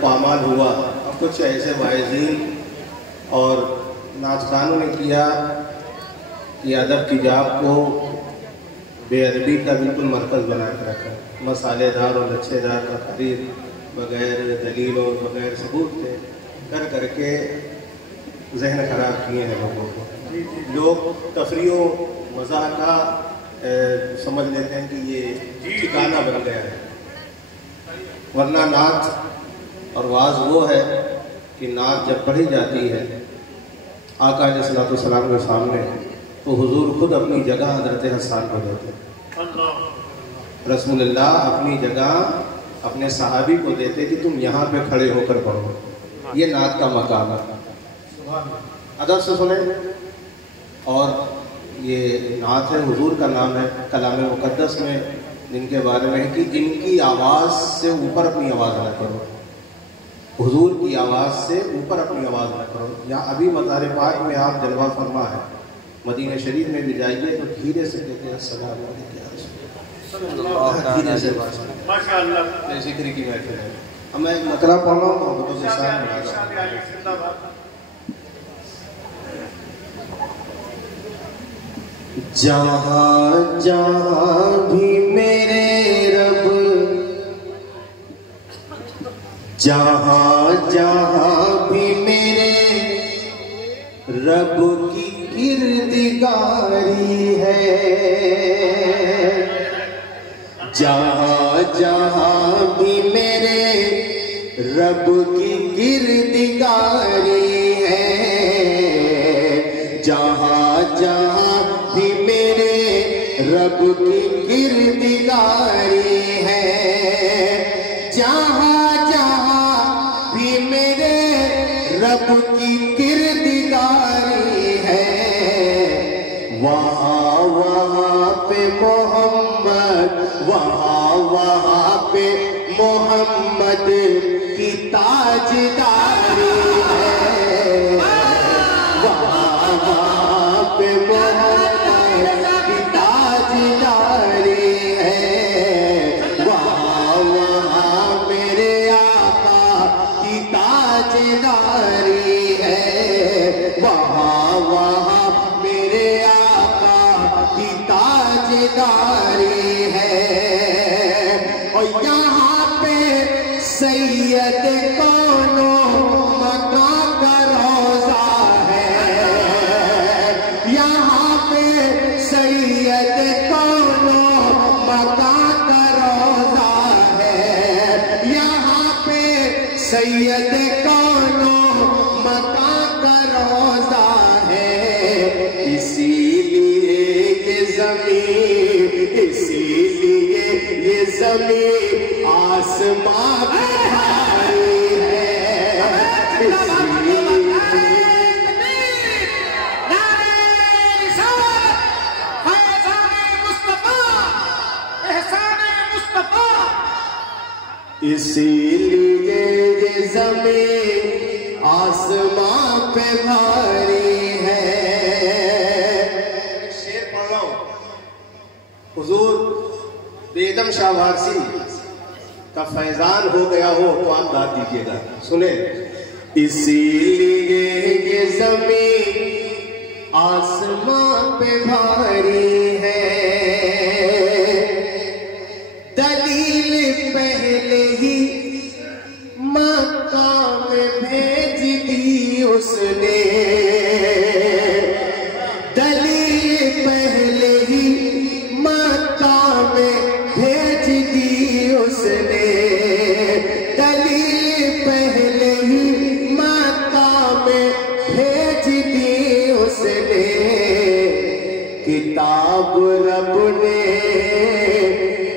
पामाल हुआ। और कुछ ऐसे वाइज़ीन और नाचखानों ने किया कि अदब की जाप को बेअदबी का बिल्कुल मरकज़ बना के रखा। मसालेदार और लच्छेदार तकरीर बग़ैर दलील और बग़ैर सबूत के कर करके जहन ख़राब किए हैं लोगों को। लोग तफरीह मज़ाह का समझ लेते हैं कि ये ठिकाना बन गया है, वरना नात और वाज़ वो है कि नात जब पढ़ी जाती है आका अलैहिस्सलाम के सामने, तो हुजूर खुद अपनी जगह हज़रत हसन को देते हैं। रसूलुल्लाह अपनी जगह अपने सहाबी को देते कि तुम यहाँ पे खड़े होकर पढ़ो। ये नात का मकाम है। अदब से सुने। और ये नात है, हुजूर का नाम है कलाम मुक़द्दस में, जिनके बारे में है कि जिनकी आवाज़ से ऊपर अपनी आवाज़ न करो, हुजूर की आवाज़ से ऊपर अपनी आवाज़ न करो। यहाँ अभी मज़ार पाक में आप जलवा फरमा है, मदीना शरीफ में भी जाइए तो धीरे से कहते हैं सलाम धीरे से माशाअल्लाह ज़िक्र की बैठे हैं। अब मैं मकरा पढ़ रहा हूँ तो जहाँ जहाँ भी मेरे रब, जहाँ जहाँ भी मेरे रब की किरदगारी है, जहाँ जहाँ भी मेरे रब की किरदगारी है, जहाँ जहाँ भी मेरे रब की किरदगारी है, जहाँ जहाँ भी मेरे रब की किरदगारी है, वहाँ वहाँ पे मोहम्मद, वहाँ वहाँ पे मोहम्मद की ताजदारी है, वहाँ वहाँ पे मोहम्मद की ताजदारी है, वहाँ वहाँ मेरे आका की ताजदारी है, वहाँ वहाँ मेरे आका की ताजदारी है। और यहाँ पे सैयद कौनो मका का रोज़ा है, यहाँ पे सैयद कौनो मका का रोज़ा है, यहाँ पे सैयद कौनो मका का रोज़ा है। इसीलिए ये ज़मीन, इसीलिए ये ज़मीन आसमां पे भारी है, इसीलिए ये ज़मीन आसमां पे भारी है। शेर पढ़ रहा हूँ, हुजूर बेदम शाह वारसी का फैजान हो गया हो तो आप दाद दीजिएगा। सुने। इसीलिए ये ज़मीन आसमां पे भारी है, दलील पहले ही मक्का में भेज दी उसने, दलील पहले ही मक्का में भेज दी उसने, दलील पहले ही मक्का में भेज दी उसने। किताब रब ने,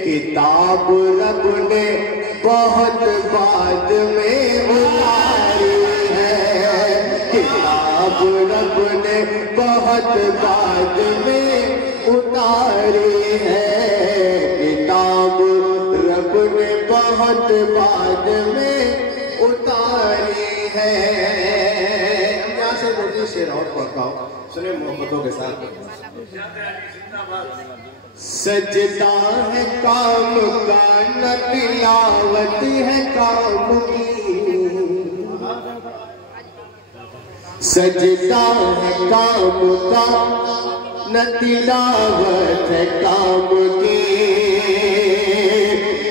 किताब रब ने बहुत बाद में उतारी है, किताब रब ने बहुत बाद में उतारी है, किताब रब ने बहुत बाद में उतारी है। यहाँ से दूसरी शेर और पढ़ता हूँ, सुने मोहब्बतों के साथ। सजदा है काम का न तिलावत है काम की, सजदा है काम का न तिलावत है काम की,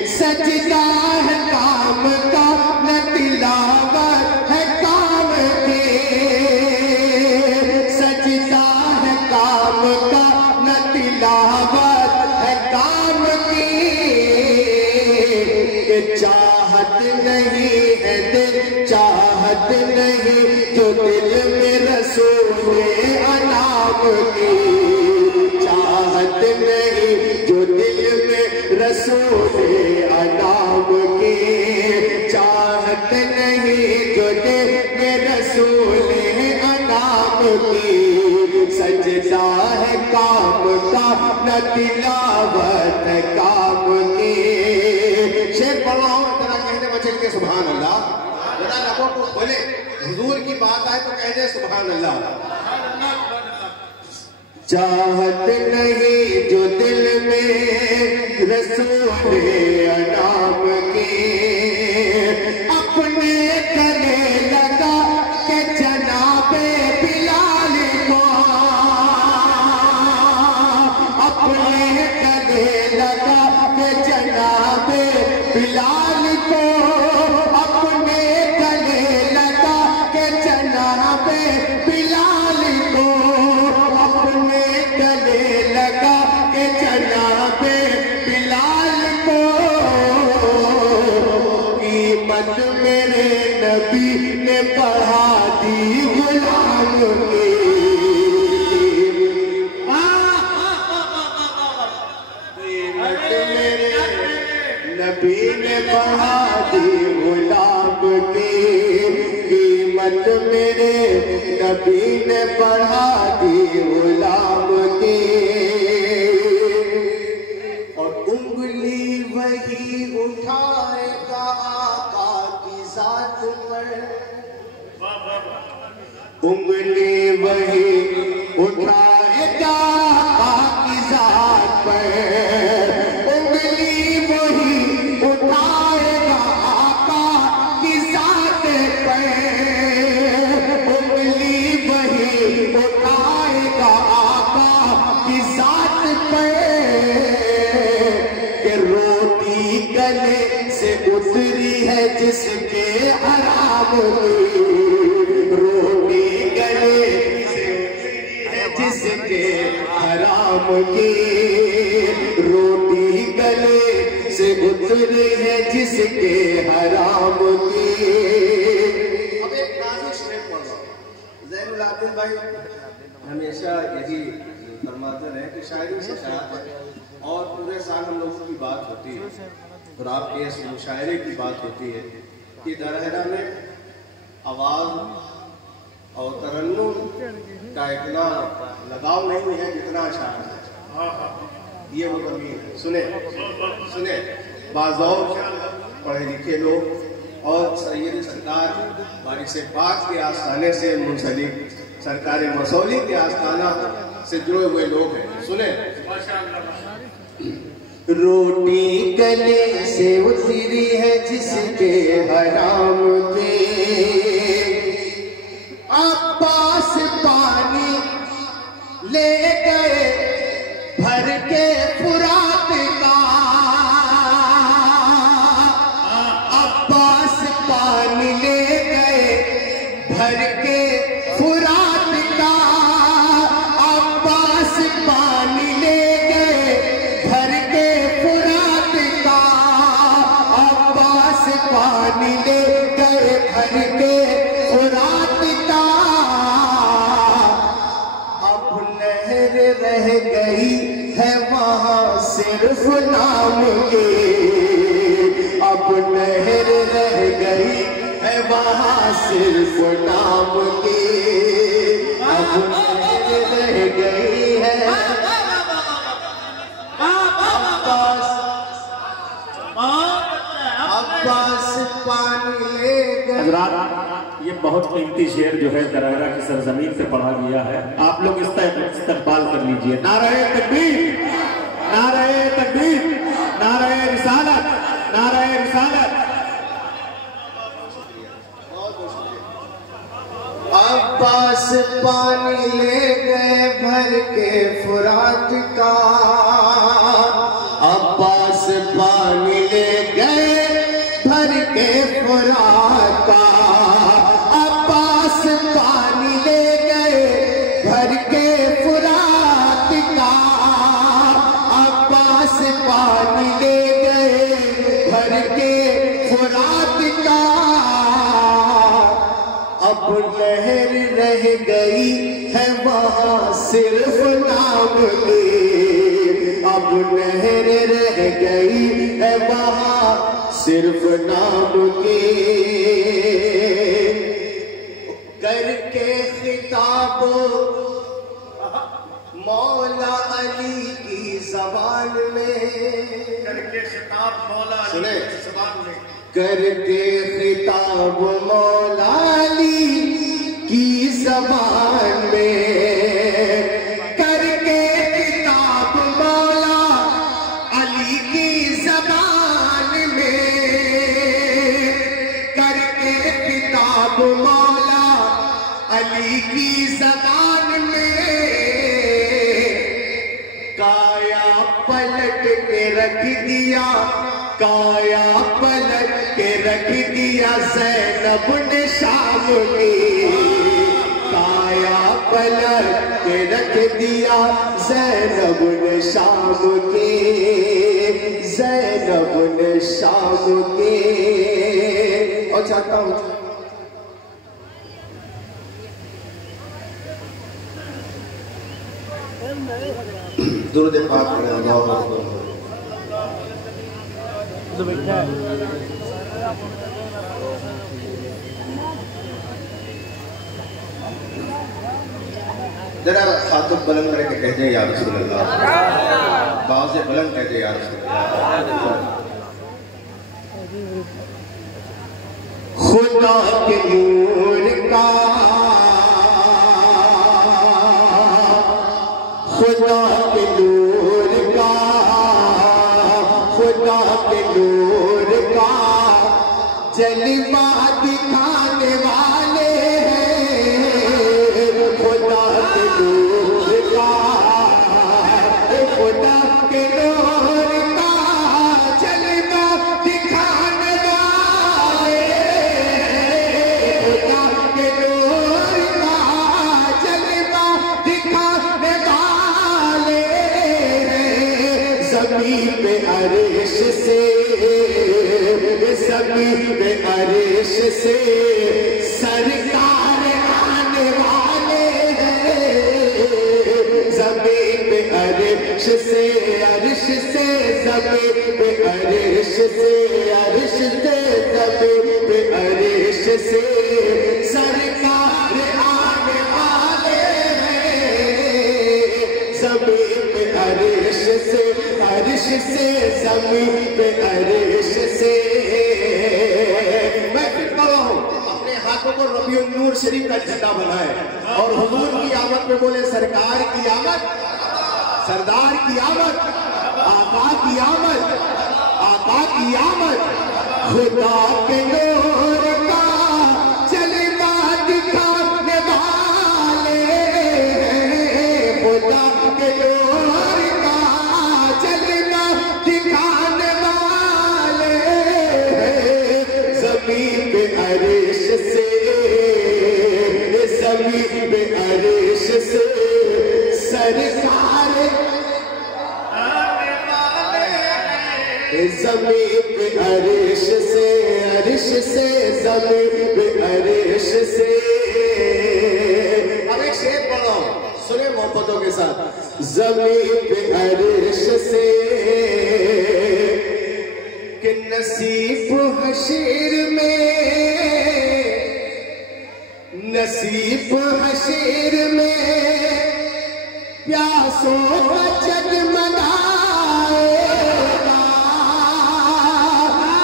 सजदा है काम का न तिलावत है काम की, सजदा है काम का न तिलावत है काम की। चाहत नहीं है दिल, चाहत नहीं जो दिल में रसूल अनाम की, चाहत नहीं जो दिल में रसूल अनाम की, चाहत नहीं जो दिल में रसूल अनाम की। सजदा है काम का न तिलावत है काम की। शेर पढ़ो जरा, कहने बचन के सुभान अल्लाह, जरा लबों को खोले, हुजूर की बात आए तो कह दे सुभान अल्लाह। चाहत नहीं जो दिल में रसूल अनाम की, अपने गले लगा के जनाबे बिलाल को, अपने गले लगा के जनाबे बिलाल को, अपने गले लगा के जनाबे बिलाल को, अपने गले लगा के जनाबे बिलाल को। कीमत मेरे नबी ने बढ़ा दी गुलाम की, कीमत मेरे नबी ने बढ़ा दी गुलाम की, कीमत मेरे नबी ने बढ़ा दी गुलाम की। और उंगली वही उठाएगा आका की जात पर, उंगली वही उठाएगा आका की जात पर, उंगली वही उठाएगा आका की जात पर, उंगली वही उठाएगा आका की जात पर। कि रोटी गले से उतरी है जिसके हराम की, रोटी गले से उतरी है जिसके हराम की, रोटी गले से उतरी है जिसके हराम की। अब एक नाज़िक शेर पढ़ो। ज़ैनुल आबिदीन भाई हमेशा यही फरमाते रहे कि शायरी से शायद और पूरे साल हम लोगों की बात होती है और आपके इस मुशायरे की बात होती है कि दरहरा में आवाज़ और तरन्नुम का इतना लगाव नहीं है जितना अशार है। ये वो ज़मीन है। सुने सुने, बाज़ौक़ पढ़े लिखे लोग और सैयद सरकार बारिश पाक के आस्थाने से मुंसलिक सरकार मसौली के आस्थाना से जुड़े हुए लोग हैं। सुने, रोटी गले से उतरी है जिसके हराम के, अब्बास पानी ले गए भर के फुरात का, अब्बास पानी ले गए भर के फुरात का, अब्बास पानी ले गए भर के फुरात का, अब्बास पानी ले गए भर के फुरात का। अब नहर रह गई है वहाँ सिर्फ नाम की, अब नहर रह गई है वहाँ सिर्फ नाम की, अब नहर रह गई है। अब्बास पानी ले गए। ये बहुत कीमती शेर जो है दरहरा की सरजमीन पे पढ़ा गया है, आप लोग इसका इस्तकबाल कर लीजिए। नारे तकबीर, नारे तकबीर, नारे रिसालत, नारे रिसालत। अब अब्बास पानी ले गए भर के फुरात का, अब्बास पानी ले गए भर के फुरात का, अब्बास पानी ले गए भर के फुरात का, अब्बास पानी ले गए भर के फुरात का। अब लहर रह गई है वहाँ सिर्फ नाम की, अब लहर रह गई है वहाँ सिर्फ नाम की। करके खिताब मौला अली की ज़बान में, करके खिताब मौला अली की ज़बान में, करके खिताब मौला अली की ज़बान में, करके खिताब मौला अली की ज़बान में, करके खिताब मौला अली की ज़बान में, काया पलट के रख दिया, काया पलट के रख दिया ज़ैनब ने शाम की, काया पलट के रख दिया ज़ैनब ने शाम की, ज़ैनब ने शाम की। और चाहता हूँ दुरूद पाक पढ़ें। अल्लाहु अकबर। जरा खातुब बुलंद करके कह दे या रसूल अल्लाह, बाव से बुलंद कह दे या रसूल अल्लाह। खुदा के नूर का, खुदा के नूर का, खुदा के नूर का जलवा दिखाने वाले हैं, खुदा के नूर का, खुदा के नूर का जलवा दिखाने वाले, खुदा के नूर का जलवा दिखाने वाले, ज़मीन पे अर्श से, ज़मीन पे अर्श से सरकार आने वाले हैं, ज़मीन पे अर्श से, अर्श से ज़मीन पे अर्श से, अर्श से ज़मीन पे अर्श से सरकार आने वाले हैं, ज़मीन पे अर्श से, अर्श से ज़मीन पे अर्श से। मैं फिर कह रहा हूँ, अपने हाथों को रबीउन नूर शरीफ का झंडा बनाए और हुजूर की आमद में बोले सरकार की आमद, सरदार की आमद, आका की आमद, आका की आमद, खुदा के नूर का जलवा दिखाने वाले हैं, खुदा के नूर का जलवा दिखाने वाले हैं, ज़मीन पे अर्श से, ज़मीन पे अर्श से सरकार आने वाले हैं, ज़मीन पे अर्श से, अर्श से ज़मीन पे अर्श से। अब एक शेर पढ़ रहा हूँ, सुने मोहब्बतों के साथ। ज़मीन पे अर्श से कि नसीब हशीर में, नसीब हशीर में प्यासों का जगमगाएगा,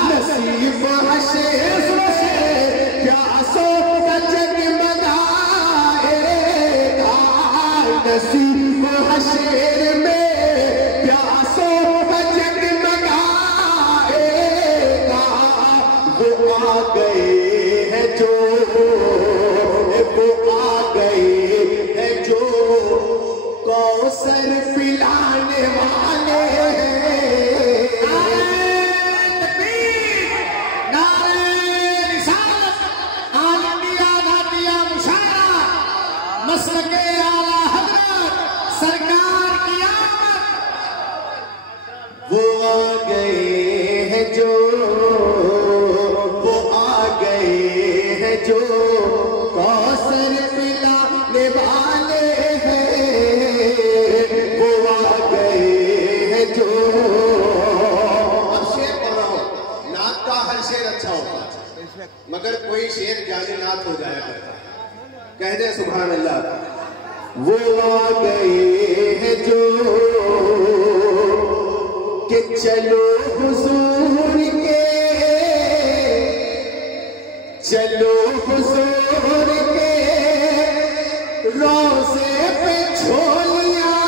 नसीब हशीर में प्यासों का जगमगाएगा, नसीब हशीर में प्यासों का जगमगाएगा। वो आ गए जो कौसर पिलाने वाले हैं, वो आ गए हैं जो। अब शेर पढ़ो, नात का हर शेर अच्छा होता है, मगर कोई शेर जाने नात हो जाया करता है। कह दे सुभान अल्लाह। वो आ गए हैं जो कि चलो हुजूर के, चलो हुजूर के रोज़े पे झोलियां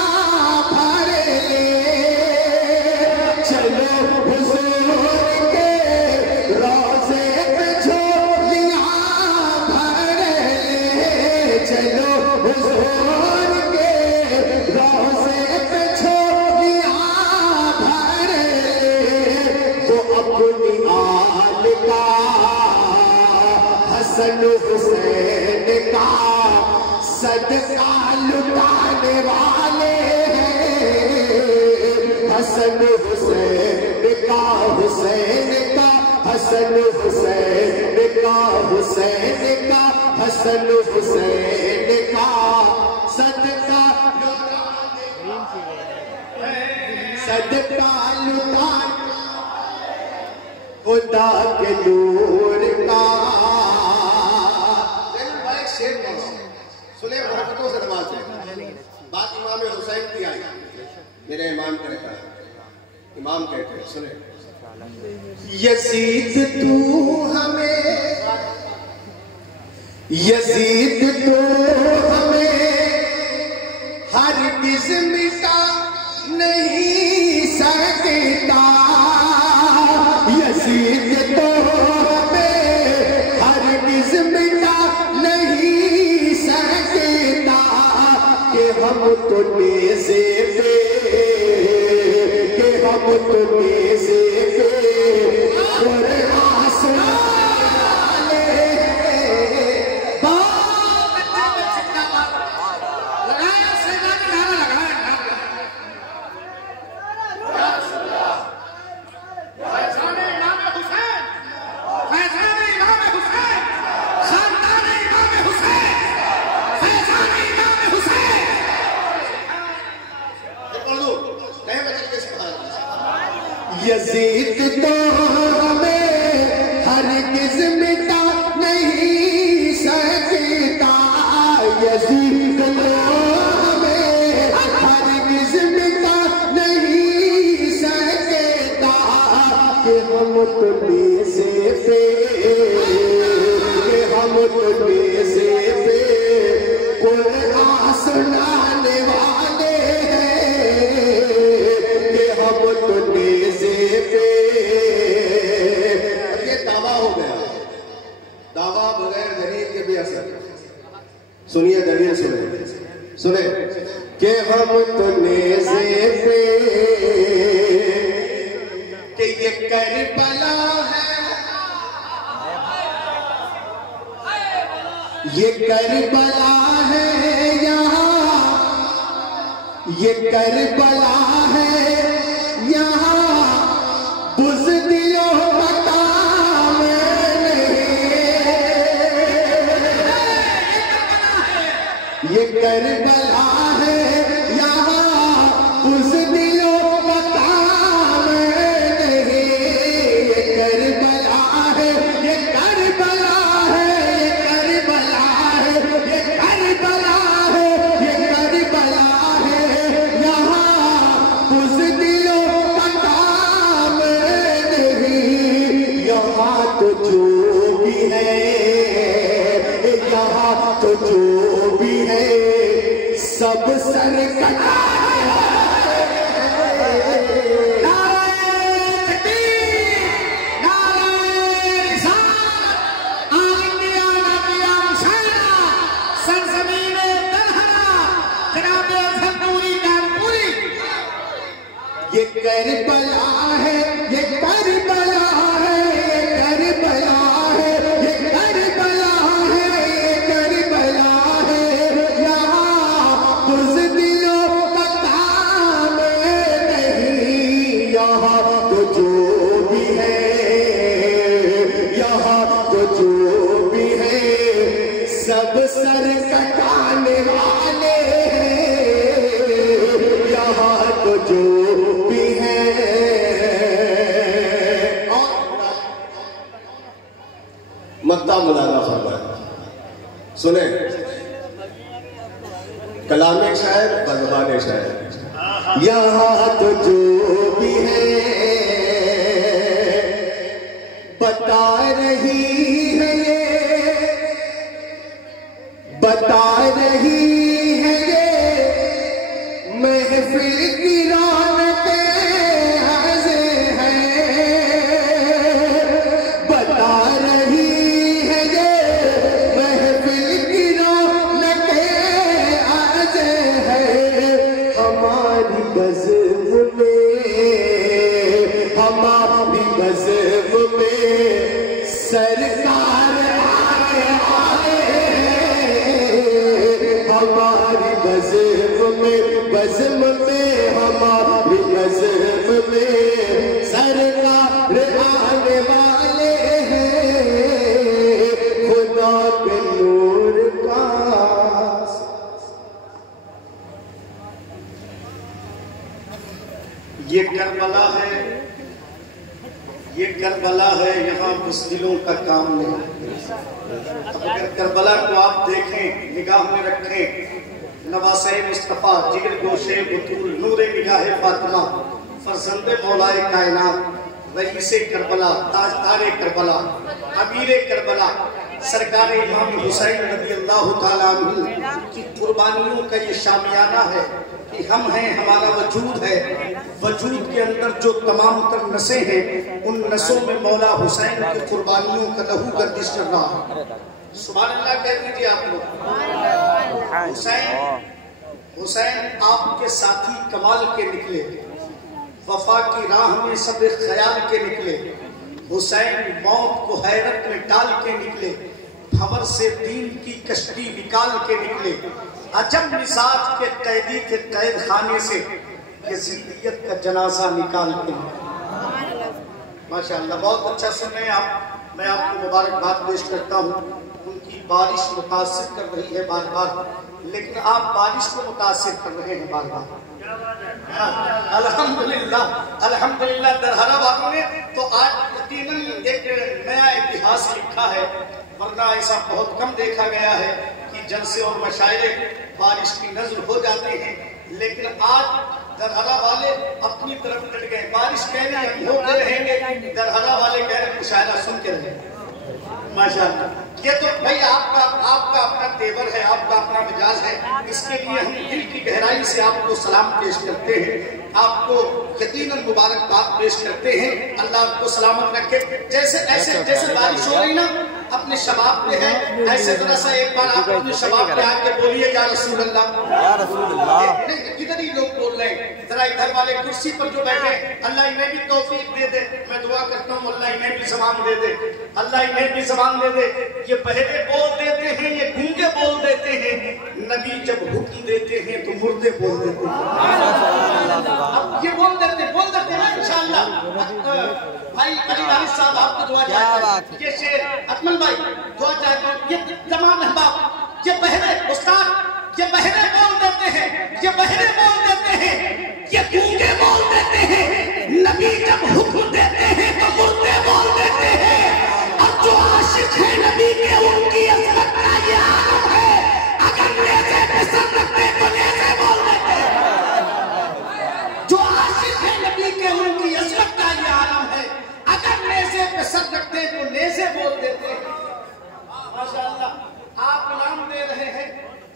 भर ले, चलो हुजूर के रोज़े पे झोलियां भर ले, चलो हुजूर के रोज़े पे झोलियां भर ले। वो अपनी आल का हसन हुसैन का सदका लुटाने वाले हैं, हसन हुसैन का, हुसैन का, हसन हुसैन का, हुसैन का, हसन हुसैन का सदका सदका लुटाने खुदा के नूर का। शेर सुने, मोहब्बतों से नमाज है। बात इमाम हुसैन की आई, मेरे इमाम कहता है, इमाम कहते हैं सुने, यजीद तू हमें, यजीद तू हमें हरगिज़ मिटा नहीं सकता, यजीद तो हमें हरगिज़ मिटा नहीं सकता, कि हम तो नेज़े पे, कि हम तो नेज़े पे कुरान सुनाने यजीद तो हमें हरगिज़ मिटा नहीं सकता, यजीद तो हमें हरगिज़ मिटा नहीं सकता, कि हम तो नेज़े पे, कि हम तो नेज़े पे कुरान सुनाने वाले हैं, कि हम तो नेज़े पे। ये दावा हो गया, दावा बगैर दलील के बेअसर। सुनिए दलील, सुने सुने, कि हम तो नेज़े पे, कि ये करबला है, ये करबला है यहाँ, ये करबला है यहाँ, बुज़दिलों मकाम नहीं, ये करबला है यहाँ, बुज़दिलों मकाम नहीं, ये करबला है, ये करबला है, ये करबला है, ये करबला है, ये करबला है यहाँ, बुज़दिलों मकाम नहीं, यहाँ तो जो भी है, यहाँ तो जो भी है सब सर कटा। ये करबला है, ये करबला है, ये करबला है, ये करबला है, ये करबला है यहाँ, बुज़दिलों का काम नहीं, यहाँ तो जो भी है, यहाँ तो जो भी है सब सर कटाने वाले यहाँ तो जो भी है। मक्ता मुलाना फरमाए, सुने कलामे शायर बज़बाने शायर। यहाँ तो जो भी है बता रही है ये, बता रही है ये महफिल की रौनकें हज़े हैं, बता रही है ये महफिल की रौनकें हज़े हैं। हमारी बज़्म में, हमारी बज़्म में सरकार आए आए, हमारी बज़्म में, बज़्म में हमारी बज़्म में सरकार आने वाले हैं। खुदा के नूर का ये करबला है, ये करबला है, यहाँ बुज़दिलों का काम नहीं। अब अगर करबला को आप देखें, निगाह में रखें, नवासे मुस्तफ़ा, जिगर गोशे बतूल, नूरे निगाहे फातिमा, फरज़ंदे मौलाए कायनात, रईसे करबला, ताजदारे करबला, अमीरे करबला, सरकार इमाम हुसैन रज़ी अल्लाह तआला अन्हु की कुर्बानियों का ये शामियाना है कि हम हैं, हमारा वजूद है, वजूद के अंदर जो तमाम तर नसें हैं, उन नसों में मौला हुसैन की कुर्बानियों का लहू गर्दिश चल रहा है। सुभान अल्लाह कह दीजिए आप लोग। हुसैन आपके साथी कमाल के निकले, वफा की राह में सब ख्याल के निकले। हुसैन मौत को हैरत में डाल के निकले, भंवर से दीन की कश्ती निकाल के निकले। अजब मिजाज के कैदी थे कैद खाने से, यजीदियत का जनाजा निकाल के। माशाअल्लाह, बहुत अच्छा सुने आप। मैं आपको मुबारकबाद पेश करता हूँ। उनकी बारिश मुतासिर कर रही है बार बार, लेकिन आप बारिश को मुतासिर कर रहे हैं बार बार। अल्हम्दुलिल्लाह, अल्हम्दुलिल्लाह। दरहरा वालों ने तो आज यकीनन एक नया इतिहास लिखा है, वरना ऐसा बहुत कम देखा गया है कि जलसे और मशाइरे बारिश की नजर हो जाते हैं। लेकिन आज दरहरा वाले अपनी तरफ डट गए। बारिश कह रहे हैं होते रहेंगे, दरहरा वाले कह रहे मुशायरा सुन के रहेंगे। माशाअल्लाह, ये तो भाई आपका अपना तेवर है, आपका अपना मिजाज है। इसके लिए हम दिल की गहराई से आपको सलाम पेश करते हैं, आपको यकीनन मुबारकबाद पेश करते हैं। अल्लाह आपको सलामत रखे। जैसे बारिश हो रही ना, अपने शबाब पे है, ऐसे जरा सा एक बार आप अपने शबाब पे आके बोलिए या रसूल अल्लाह, या रसूल अल्लाह। इधर ही लोग बोल रहे हैं, जरा इधर वाले कुर्सी पर जो बैठे, अल्लाह इन्हें भी तौफीक दे दे। मैं दुआ करता हूँ अल्लाह इन्हें भी ज़बान दे दे, अल्लाह इन्हें भी ज़बान दे दे। ये बहरे बोल देते हैं, ये गूंगे बोल देते हैं। नबी जब हुक्म देते हैं तो मुर्दे बोल देते हैं। अब ये बोल देते ना इंशाअल्लाह। भाई अली वारिस साहब आपको दुआ चाहते हैं। ये शेर अकमल भाई दुआ चाहते हैं। ये तमाम अहबाब, ये बहरे उस्ताद, ये बहरे बोल देते हैं, ये बहरे बोल देते हैं, ये गूंगे बोल देते हैं। नबी जब हुक्म देते हैं तो मुर्दे बोल देते हैं। अब जो आशिक है नबी के, उनकी असरत का ये आलम है। अगर नेज़े पे सर रखते तो नेज़े बोल देते हैं। जो आशिक है नबी के, उनकी असरत का ये आलम है। अगर नेज़े पे सर रखते तो नेज़े बोल देते हैं।